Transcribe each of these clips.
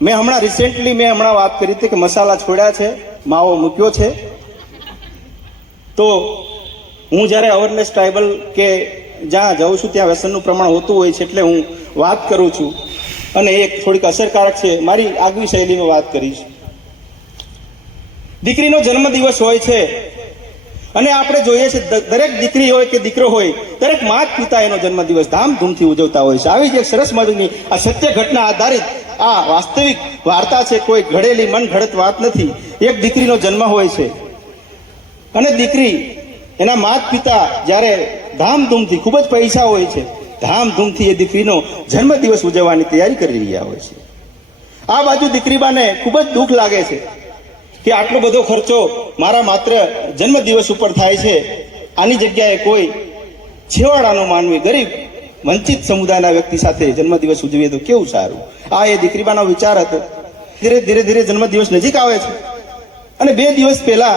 મેં હમણાં વાત કરી હતી કે મસાલા છોડ્યા છે, માવો મૂક્યો છે. તો હું જ્યારે અવેરનેસ ટ્રાઇબલ કે જ્યાં જાઉં છું ત્યાં વ્યસનનું પ્રમાણ હોતું હોય છે, એટલે હું વાત કરું છું અને એક થોડીક અસરકારક છે. મારી આગવી શૈલીમાં વાત કરીશ. દીકરીનો જન્મદિવસ હોય છે અને આપણે જોઈએ છે દરેક દીકરી હોય કે દીકરો હોય, દરેક માતા પિતા એનો જન્મદિવસ ધામધૂમથી ઉજવતા હોય છે. આવી જ એક સરસ મજાની આ સત્ય ઘટના આધારિત આ વાસ્તવિક વાર્તા છે, કોઈ ઘડેલી મન ઘડત વાત નથી. એક દીકરીનો જન્મ હોય છે અને દીકરી એના માતા પિતા જ્યારે ધામધૂમથી, ખૂબ જ પૈસા હોય છે, ધામધૂમથી એ દીકરીનો જન્મદિવસ ઉજવવાની તૈયારી કરી રહ્યા હોય છે. આ બાજુ દીકરીબાને ખૂબ જ દુઃખ લાગે છે કે આટલો બધો ખર્ચો મારા માત્ર જન્મદિવસ ઉપર થાય છે, આની જગ્યાએ કોઈ છેવાડાનો માનવી, ગરીબ વંચિત સમુદાયના વ્યક્તિ સાથે જન્મદિવસ ઉજવીએ તો કેવું સારું. આ એ દીકરીબાનો વિચાર હતો. ધીરે ધીરે જન્મદિવસ નજીક આવે છે અને 2 દિવસ પહેલા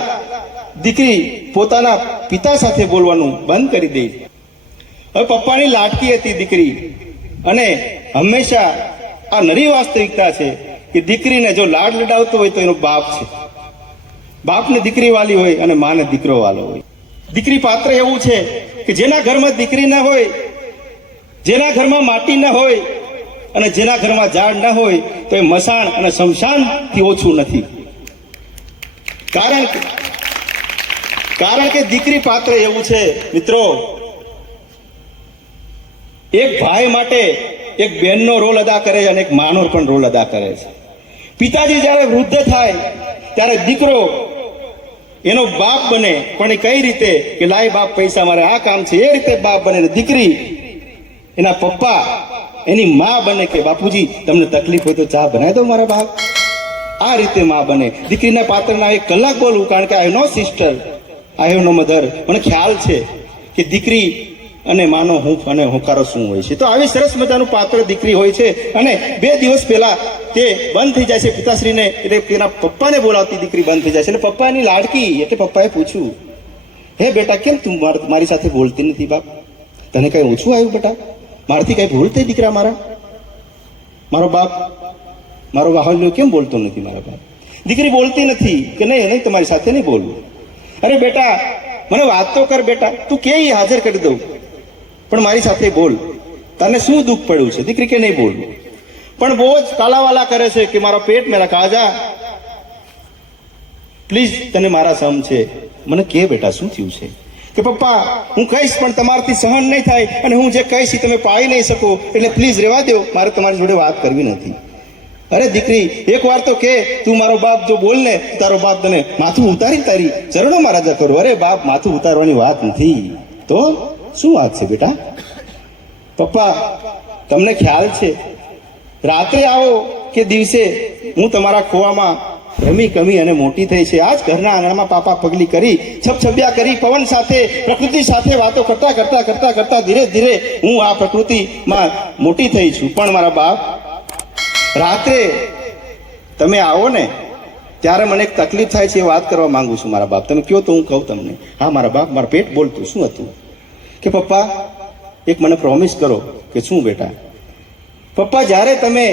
દીકરી પોતાના પિતા સાથે બોલવાનું બંધ કરી દે. હવે પપ્પાની લાડકી હતી દીકરી, અને હંમેશા આ નરી વાસ્તવિકતા છે કે દીકરીને જો લાડ લડાવતો હોય તો એનો બાપ છે. બાપને દીકરી વાલી હોય અને માને દીકરો વાલો હોય. દીકરી પાત્ર એવું છે કે જેના ઘરમાં દીકરી ન હોય, જેના ઘરમાં માટી ન હોય અને જેના ઘરમાં ઝાડ ન હોય તો એ મસાણ અને શમશાનથી ઓછું નથી. કારણ કે દીકરી પાત્ર એવું છે મિત્રો, એક ભાઈ માટે એક બહેનનો રોલ અદા કરે છે અને એક માનો પણ રોલ અદા કરે છે. પિતાજી જ્યારે વૃદ્ધ થાય ત્યારે દીકરો એનો બાપ બને, પણ એ કઈ રીતે કે લાય બાપ પૈસા મારે આ કામ છે, એ રીતે બાપ બને. દીકરી એના પપ્પા એની માં બને કે બાપુજી તમને તકલીફ હોય તો ચા બનાવી દો મારા બાપ. આ રીતે માં બને. દીકરીના પાત્રના 1 કલાક બોલવું, કારણ કે I have no sister, I have no mother. મને ખ્યાલ છે કે દીકરી અને માનો હૂંફ અને હોંકારો શું હોય છે. તો આવી સરસ મજાનું પાત્ર દીકરી હોય છે અને 2 દિવસ પહેલા તે બંધ થઈ જાય છે પિતાશ્રીને, એટલે તેના પપ્પાને બોલાવતી દીકરી બંધ થઈ જાય છે. એટલે પપ્પાની લાડકી, એટલે પપ્પાએ પૂછ્યું, હે બેટા કેમ તું મારી સાથે બોલતી નથી બાપ? તને કઈ ઓછું આવ્યું બેટા? મારાથી કઈ ભૂલ થઈ દીકરા? મારો બાપ, મારો વાહલ્યો કેમ બોલતો નથી મારા બાપ? દીકરી બોલતી નથી કે નહીં તમારી સાથે નહીં બોલવું. અરે બેટા મને વાત તો કર બેટા, તું કે હાજર કરી દઉં, પણ મારી સાથે બોલ, તને શું દુઃખ પડ્યું છે? દીકરી કે નહીં બોલવું, પણ બહુ જ કાલાવાલા કરે છે કે મારો પેટ મેરા કાજા, પ્લીઝ તને મારા સમ છે, મને કે બેટા શું થયું છે? કે પપ્પા હું કહીશ પણ તમારાથી સહન નહીં થાય અને હું જે કહીશ તમે પાળી નહીં શકો, એટલે પ્લીઝ રહેવા દો, મારે તમારી જોડે વાત કરવી નથી. અરે દીકરી એક વાર તો કે તું મારો બાપ જો બોલ ને, તારો બાપ તને માથું ઉતારી તારી ચરણોમાં રાજા કરો. અરે બાપ માથું ઉતારવાની વાત નથી, તો શું વાત છે બેટા? પપ્પા તમને ખ્યાલ છે રાત્રે આવો કે દિવસે હું તમારા ખોવામાં રમી કમી અને મોટી થઈ છે. આજ ઘરના આંગણામાં પાપા પગલી કરી, છપછપિયા કરી, પવન સાથે, પ્રકૃતિ સાથે વાતો કરતા કરતા કરતા કરતા ધીરે ધીરે હું આ પ્રકૃતિમાં મોટી થઈ છું. પણ મારા બાપ રાત્રે તમે આવો ને ત્યારે મને એક તકલીફ થાય છે, એ વાત કરવા માંગુ છું મારા બાપ. તમે કહો તો હું કહું તમને. હા મારા બાપ, મારા પેટ બોલતું. શું હતું? કે પપ્પા એક મને પ્રોમિસ કરો. કે શું બેટા? પપ્પા જ્યારે તમે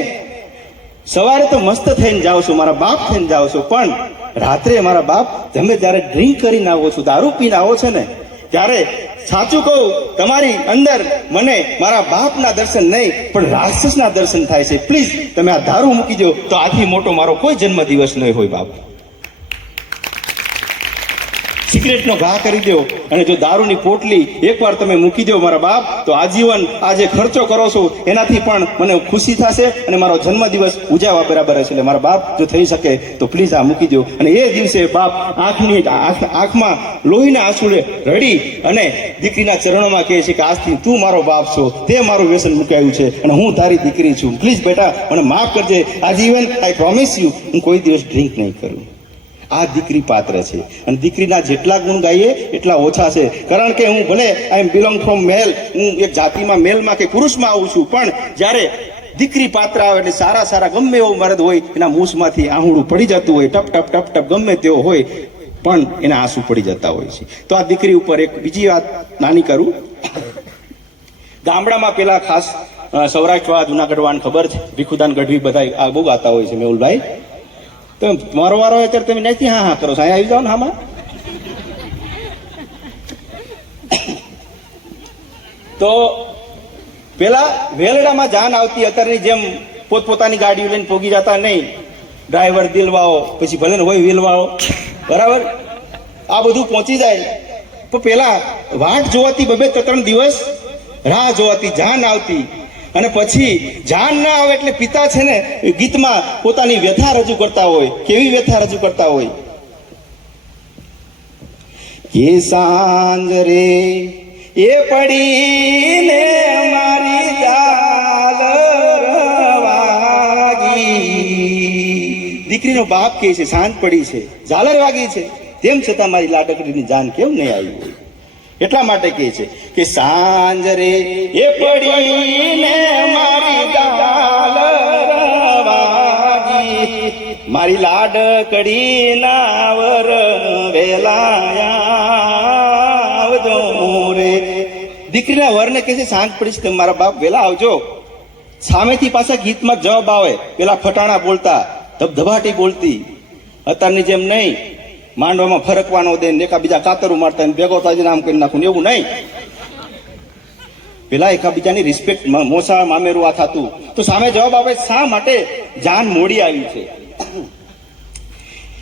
સવારે તો મસ્ત થઈને જાઓ છો, મારા બાપ થઈને જાઓ છો, પણ રાત્રે મારા બાપ તમે જ્યારે ડ્રિંક કરીને આવો છો, દારૂ પીને આવો છો ને, ત્યારે સાચું કહું તમારી અંદર મને મારા બાપના દર્શન નહીં પણ રાક્ષસના દર્શન થાય છે. પ્લીઝ તમે આ દારૂ મૂકી દો તો આથી મોટો મારો કોઈ જન્મદિવસ નહીં હોય બાપ. સિગરેટનો ઘા કરી દો અને જો દારૂની પોટલી એકવાર તમે મૂકી દો મારા બાપ, તો આજીવન આ જે ખર્ચો કરો છો એનાથી પણ મને ખુશી થશે અને મારો જન્મદિવસ ઉજવવા બરાબર હશે. એટલે મારા બાપ જો થઈ શકે તો પ્લીઝ આ મૂકી દો. અને એ દિવસે બાપ આંખમાં લોહીના આંસુડે રડી અને દીકરીના ચરણોમાં કહે છે કે આજથી તું મારો બાપ છો, તે મારું વ્યસન મુકાયું છે અને હું તારી દીકરી છું. પ્લીઝ બેટા મને માફ કરજે, આજીવન આઈ પ્રોમિસ યુ હું કોઈ દિવસ ડ્રિંક નહીં કરું. આ દીકરી પાત્ર છે અને દીકરીના જેટલા ગુણ ગાઈએ એટલા ઓછા છે. કારણ કે હું ભલે આઈ એમ બિલોંગ ફ્રોમ મેલ, હું એક જાતિમાં મેલમાં કે પુરુષમાં આવું છું, પણ જ્યારે દીકરી પાત્ર આવે એટલે સારા સારા ગમે એવો મર્દ હોય એના મૂછમાંથી આહુડું પડી જતું હોય, ટપ ટપ ટપ ટપ ગમે તેવો હોય પણ એના આંસુ પડી જતા હોય છે. તો આ દીકરી ઉપર એક બીજી વાત નાની કરું. ગામડામાં પેલા ખાસ સૌરાષ્ટ્ર જુનાગઢ વાળાને ખબર છે, ભીખુદાન ગઢવી બધા આ બહુ ગાતા હોય છે મેહુલભાઈ. તો મારો વારો અત્યારે તમે નથી હા કરો છો, અહીંયા આવી જાઓ ને હામાં. તો પેલા વેલડામાં જાન આવતી, અત્યારની જેમ પોતપોતાની ગાડીઓ લઈને પોગી જતા નહીં. ડ્રાઈવર દિલવાઓ, પછી ભલે હોય વિલવાઓ, બરાબર, આ બધું પહોંચી જાય. તો પેલા વાટ જોવાતી 2-3 દિવસ રાહ જોવાતી, જાન આવતી, અને પછી જાન ના આવે એટલે પિતા છે ને ગીતમાં પોતાની વ્યથા રજૂ કરતા હોય. કેવી વ્યથા રજૂ કરતા હોય કે સાંજ રે એ પડીને મારી ઝાલર વાગી. દીકરીનો બાપ કહે છે સાંજ પડી છે, ઝાલર વાગી છે, તેમ છતાં મારી લાડકડીની જાન કેમ નહીં આવી હોય. એટલા માટે કહે છે કે સાંજ રે એ પડીને મારી ઝાલર વાગી, મારી લાડકડીના વર વેલા રે. દીકરીના વરને કહે છે સાંજ પડી છે, તમે મારા બાપ વેલા આવજો. સામેથી પાછા ગીતમાં જવાબ આવે, પેલા ફટાણા બોલતા, ધબધબાટી બોલતી. અત્યારની જેમ નહીં, માંડવામાં ફરકવાનો દે ને એકાબીજા કાતરું મારતા ભેગો થાય નામ કરી નાખું, એવું નહીં. પેલા એકાબીજાની રિસ્પેક્ટ, મોસા મામેરું આ થતું. તો સામે જવાબ આવે શા માટે જાન મોડી આવી છે.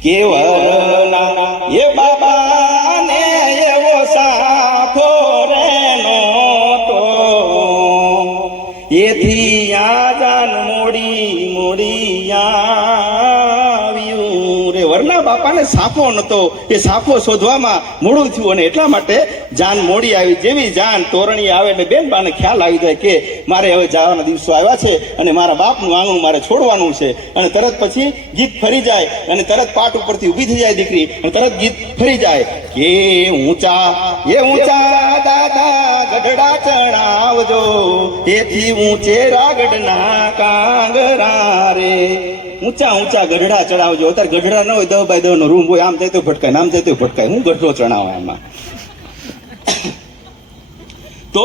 કેવરના એ બાબાને એવો સાફો રેનો તો, એથી આ જાન મોડી આવ્યું રે. વરના બાપાને સાફો નતો, એ સાફો શોધવામાં મોડું થયું, અને એટલા માટે જાન મોડી આવી. જેવી જાન તોરણી આવે એટલે બેન બાને ખ્યાલ આવી જાય કે મારે હવે જવાના દિવસો આવ્યા છે અને મારા બાપનું આંગણું મારે છોડવાનું છે. અને તરત પછી ગીત ફરી જાય, અને તરત પાટ ઉપરથી ઊભી થઈ જાય દીકરી, અને તરત ગીત ફરી જાય કે ઊંચા દાદા ગઢડા ચણાવજો, એથી ઊંચે રાગડના કાંગરા રે. ઊંચા ગઢડા ચડાવજો. અત્યારે ગઢડા ન હોય 10x10 નો રૂમ હોય, આમ જાય તો ભટકાય, આમ જાય તો ભટકાય, હું ગઢડો ચડાવો એમાં. તો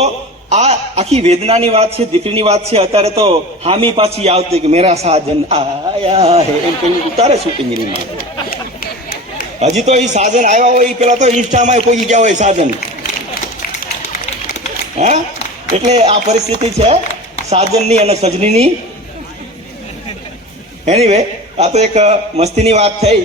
આ આખી વેદનાની વાત છે, દીકરીની વાત છે. અત્યારે તો હામી પાછી આવતી કે મેરા સાજન આયા હે એમ કઈ ઉતારે શૂટિંગમાં. હજી તો એ સાજન આવ્યા હોય, પેલા તો ઇન્સ્ટામાં પહોંચી ગયા હોય સાજન. હા, એટલે આ પરિસ્થિતિ છે સાજનની અને સજનીની. એનીવે, આ તો એક મસ્તીની વાત થઈ.